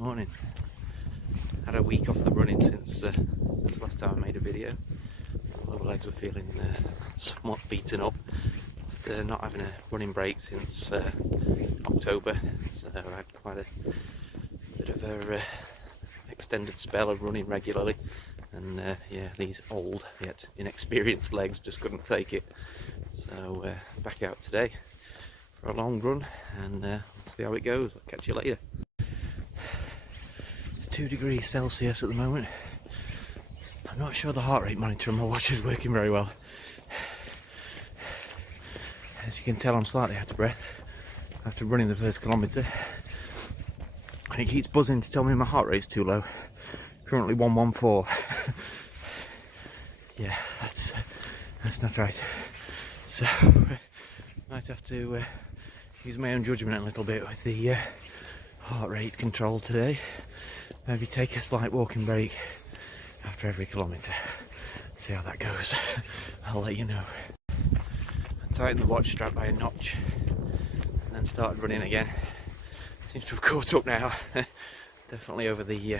Morning. Had a week off the running since last time I made a video. My legs were feeling somewhat beaten up after not having a running break since October. So I had quite a bit of a extended spell of running regularly, and yeah, these old yet inexperienced legs just couldn't take it. So back out today for a long run, and we'll see how it goes. I'll catch you later. 2 degrees Celsius at the moment. I'm not sure the heart rate monitor on my watch is working very well. As you can tell, I'm slightly out of breath after running the first kilometre. And it keeps buzzing to tell me my heart rate's too low. Currently 114. Yeah, that's not right. So might have to use my own judgment a little bit with the heart rate control today. Maybe take a slight walking break after every kilometre. See how that goes. I'll let you know. I tightened the watch strap by a notch and then started running again. Seems to have caught up now. Definitely over the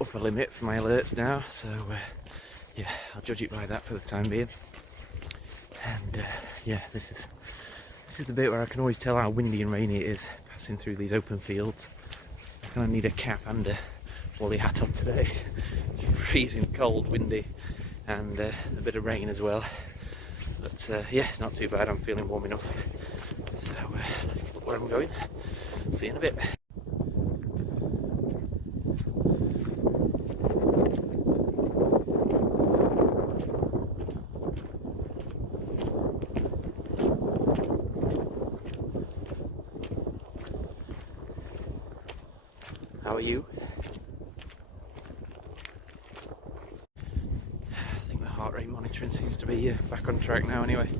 upper limit for my alerts now. So yeah, I'll judge it by that for the time being. And yeah, this is the bit where I can always tell how windy and rainy it is passing through these open fields. I kind of need a cap and a woolly hat on today. It's freezing cold, windy, and a bit of rain as well. But yeah, it's not too bad. I'm feeling warm enough. So let's look where I'm going. See you in a bit. How are you? I think the heart rate monitoring seems to be back on track now anyway.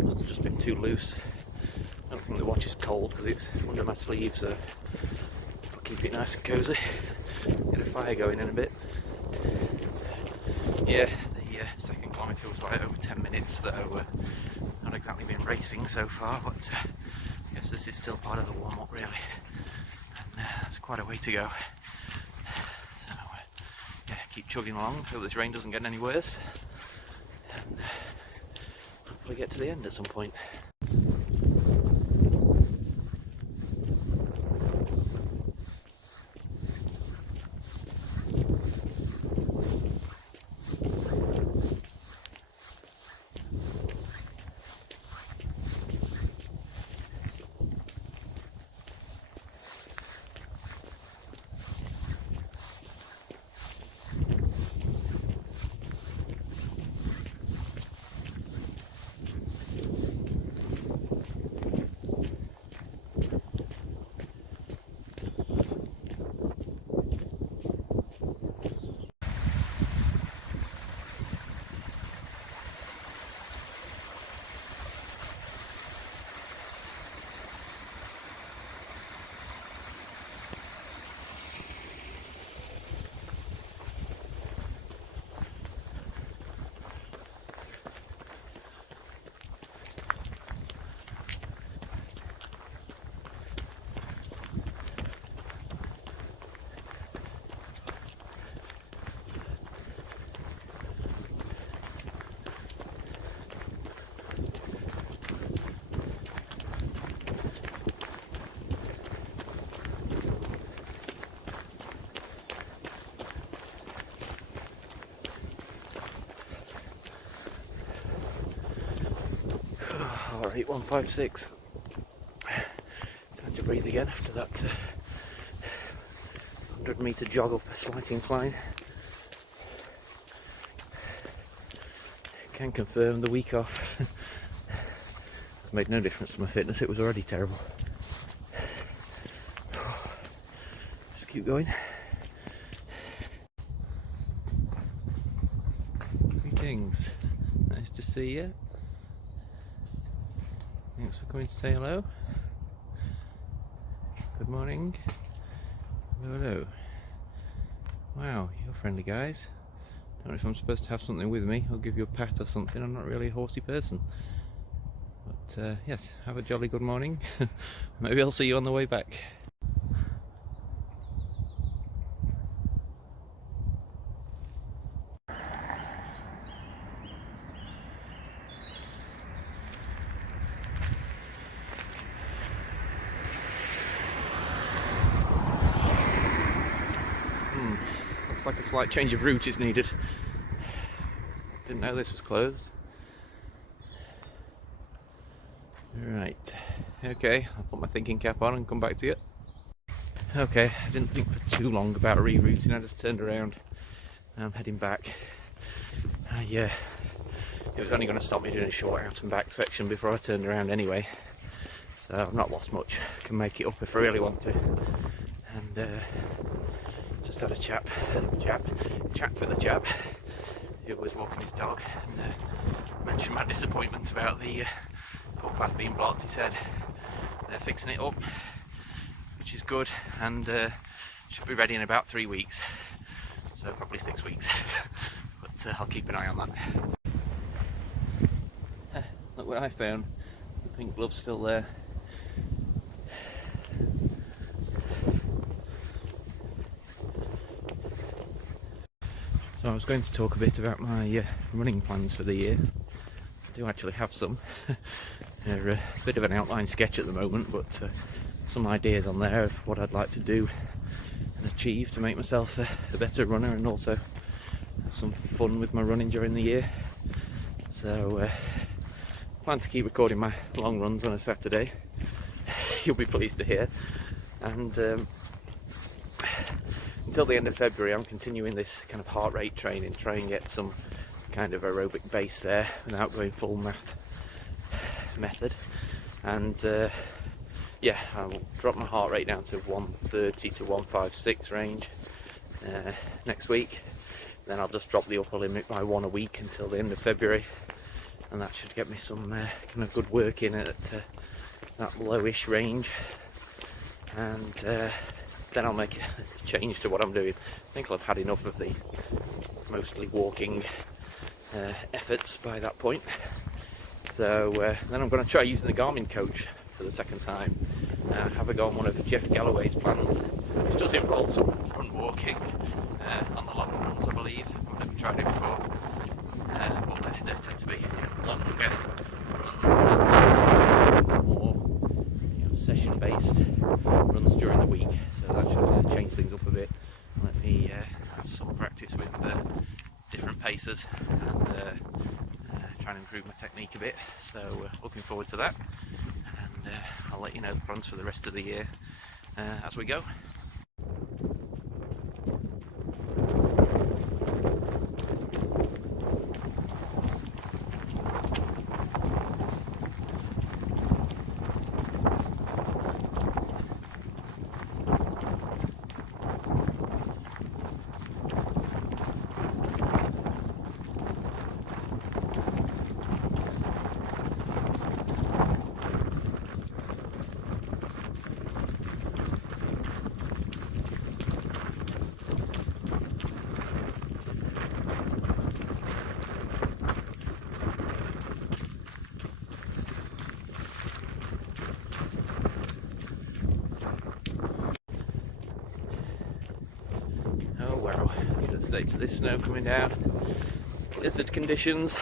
Must have just been too loose. I don't think the watch is cold because it's under my sleeve, so I'll keep it nice and cosy. Get a fire going in a bit. Yeah, the second kilometre was like over 10 minutes, so not exactly been racing so far, but I guess this is still part of the warm-up really. And there's quite a way to go. So yeah, keep chugging along, hope this rain doesn't get any worse, and hopefully get to the end at some point. Alright, 156. Time to breathe again after that 100-metre jog up a slight incline. Can confirm the week off made no difference to my fitness, it was already terrible. Just keep going. Greetings, nice to see you. Thanks for coming to say hello. Good morning. Hello, hello. Wow, you're friendly guys. Don't know if I'm supposed to have something with me or give you a pat or something. I'm not really a horsey person. But yes, have a jolly good morning. Maybe I'll see you on the way back. looks like a slight change of route is needed. Didn't know this was closed. Right, okay, I'll put my thinking cap on and come back to you. Okay, I didn't think for too long about rerouting, I just turned around and I'm heading back. It was only going to stop me doing a short out and back section before I turned around anyway. So I've not lost much, I can make it up if I really want to. And just had a chat with a chap who was walking his dog and mentioned my disappointment about the footpath being blocked. He said they're fixing it up, which is good, and should be ready in about 3 weeks, so probably 6 weeks. But I'll keep an eye on that. Look what I found, the pink glove's still there. So I was going to talk a bit about my running plans for the year. I do actually have some. They're a bit of an outline sketch at the moment, but some ideas on there of what I'd like to do and achieve to make myself a better runner, and also have some fun with my running during the year. So I plan to keep recording my long runs on a Saturday. You'll be pleased to hear. And until the end of February I'm continuing this kind of heart rate training, try and get some kind of aerobic base there without going full method. And I'll drop my heart rate down to 130 to 156 range next week. Then I'll just drop the upper limit by 1 a week until the end of February, and that should get me some kind of good work in at that lowish range. And then I'll make a change to what I'm doing. I think I've had enough of the mostly walking efforts by that point. So then I'm going to try using the Garmin coach for the second time. Have a go on one of Jeff Galloway's plans, which does involve some run walking on the long runs, I believe. I've never tried it before, but they tend to be longer runs, more session-based runs during the week. So that should change things up a bit. Let me have some practice with different paces and try and improve my technique a bit. So looking forward to that, and I'll let you know the plans for the rest of the year as we go. State of this snow coming down, blizzard conditions.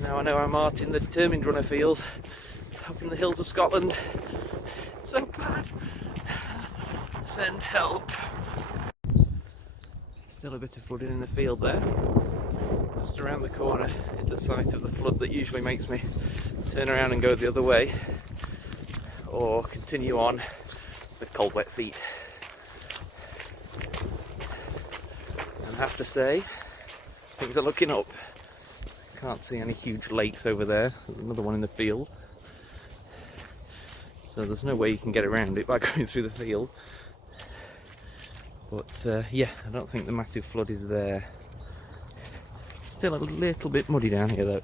Now I know I'm Martin, the determined runner, feels up in the hills of Scotland. It's so bad. Send help. Still a bit of flooding in the field there. Just around the corner is the site of the flood that usually makes me turn around and go the other way, or continue on with cold wet feet. I have to say, things are looking up. Can't see any huge lakes over there. There's another one in the field, so there's no way you can get around it by going through the field. But I don't think the massive flood is there. Still a little bit muddy down here though.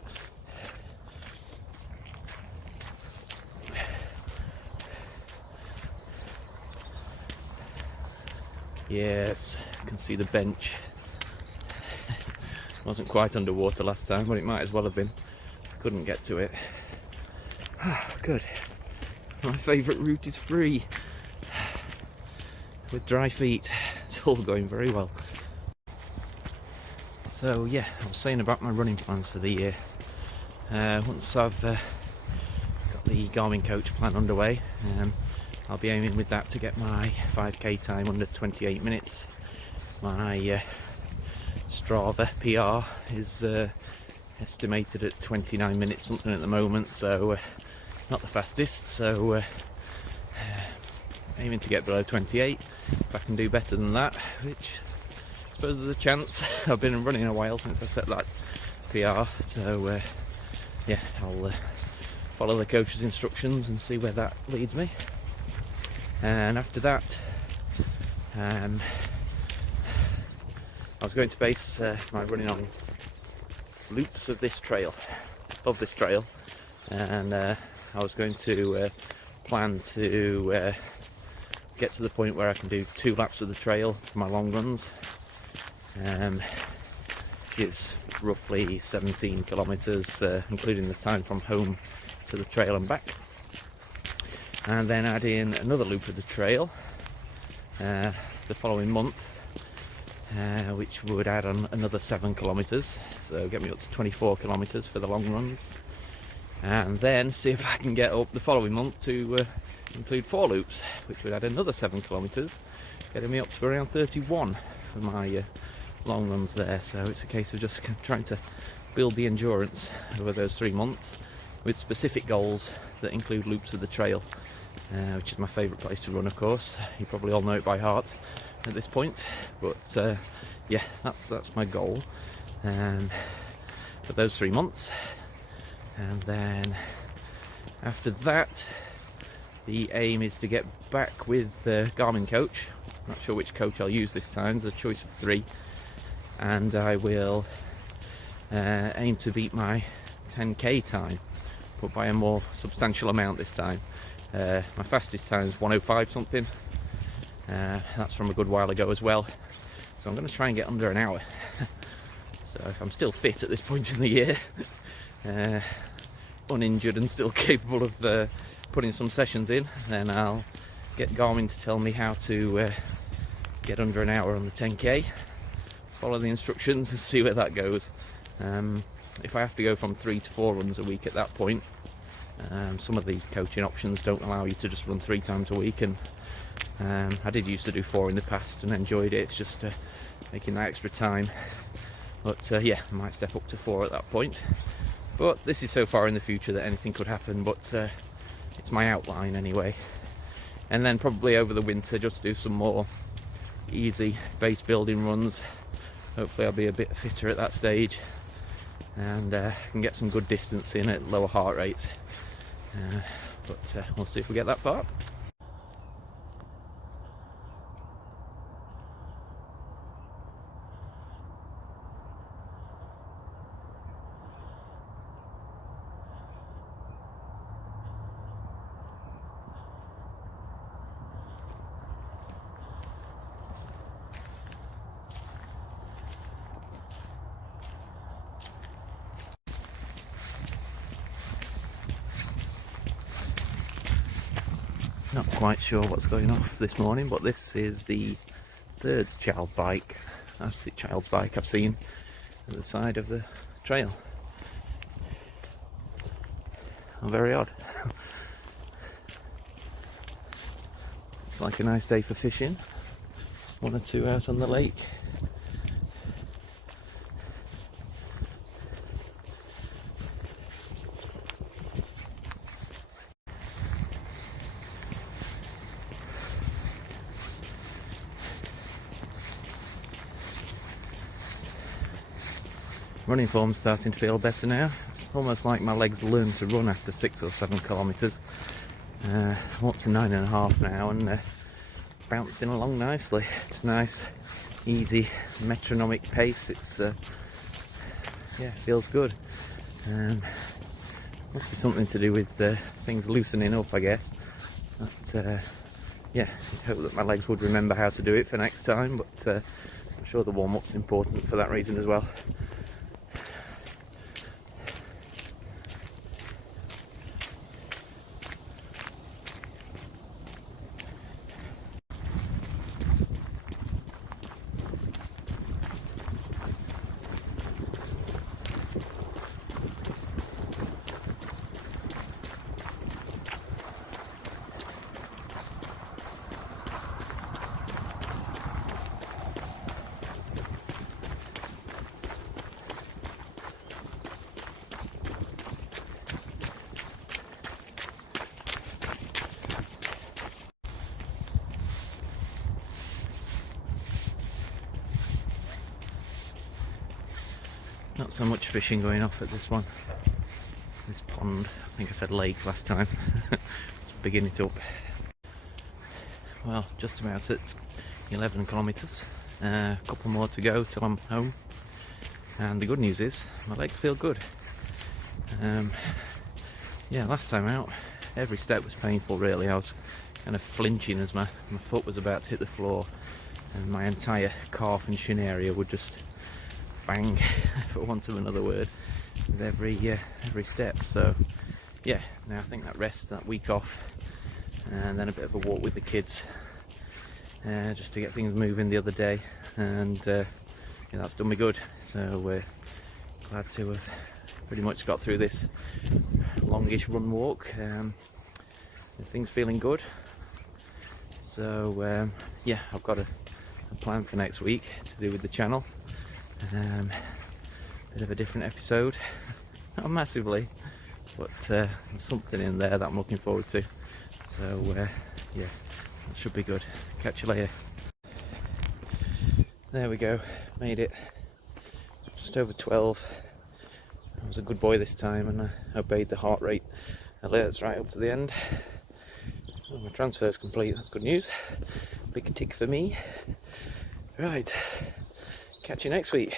Yes, I can see the bench. Wasn't quite underwater last time, but it might as well have been. Couldn't get to it. Good. My favourite route is free. With dry feet. It's all going very well. So yeah, I was saying about my running plans for the year. Once I've got the Garmin coach plan underway, I'll be aiming with that to get my 5k time under 28 minutes. My Strava PR is estimated at 29 minutes something at the moment, so not the fastest, so aiming to get below 28. If I can do better than that, which I suppose there's a chance. I've been running a while since I set that PR, so yeah, I'll follow the coach's instructions and see where that leads me. And after that, I was going to base my running on loops of this trail, and I was going to plan to get to the point where I can do 2 laps of the trail for my long runs. It's roughly 17 kilometres, including the time from home to the trail and back, and then add in another loop of the trail the following month, which would add on another 7 kilometres, so get me up to 24 kilometres for the long runs, and then see if I can get up the following month to include 4 loops, which would add another 7 kilometres, getting me up to around 31 for my long runs there. So it's a case of just trying to build the endurance over those 3 months with specific goals that include loops of the trail, which is my favourite place to run, of course. You probably all know it by heart at this point, but yeah, that's my goal for those 3 months. And then after that, the aim is to get back with the Garmin coach. I'm not sure which coach I'll use this time, there's a choice of 3, and I will aim to beat my 10k time, but by a more substantial amount this time. My fastest time is 105 something. That's from a good while ago as well, so I'm going to try and get under an hour. So if I'm still fit at this point in the year, uninjured and still capable of putting some sessions in, then I'll get Garmin to tell me how to get under an hour on the 10k, follow the instructions and see where that goes. If I have to go from 3 to 4 runs a week at that point, some of the coaching options don't allow you to just run 3 times a week, and I did used to do 4 in the past and enjoyed it. It's just making that extra time, but yeah, I might step up to 4 at that point. But this is so far in the future that anything could happen, but it's my outline anyway. And then probably over the winter just do some more easy base building runs. Hopefully I'll be a bit fitter at that stage, and can get some good distance in at lower heart rates, but we'll see if we get that far. Not quite sure what's going off this morning, but this is the third child's bike I've seen at the side of the trail. Oh, very odd. It's like a nice day for fishing. 1 or 2 out on the lake. Running form's starting to feel better now. It's almost like my legs learned to run after 6 or 7 kilometres. I'm up to 9.5 now and bouncing along nicely. It's a nice, easy, metronomic pace. It's yeah, feels good. Must be something to do with things loosening up, I guess. But yeah, I'd hope that my legs would remember how to do it for next time. But I'm sure the warm-up's important for that reason as well. Not so much fishing going off at this one. This pond, I think I said lake last time. It's bigging it up. Well, just about at 11 kilometres. A couple more to go till I'm home. And the good news is, my legs feel good. Yeah, last time out, every step was painful really. I was kind of flinching as my foot was about to hit the floor, and my entire calf and shin area would just bang, for want of another word, with every step. So yeah, now I think that rest, that week off, and then a bit of a walk with the kids, just to get things moving the other day, and yeah, that's done me good. So we're glad to have pretty much got through this longish run walk. Things feeling good. So yeah, I've got a plan for next week to do with the channel. Bit of a different episode, not massively, but there's something in there that I'm looking forward to. So yeah, that should be good. Catch you later. There we go, made it. Just over 12. I was a good boy this time, and I obeyed the heart rate alerts right up to the end. Well, my transfer's complete, that's good news. Big tick for me. Right, catch you next week.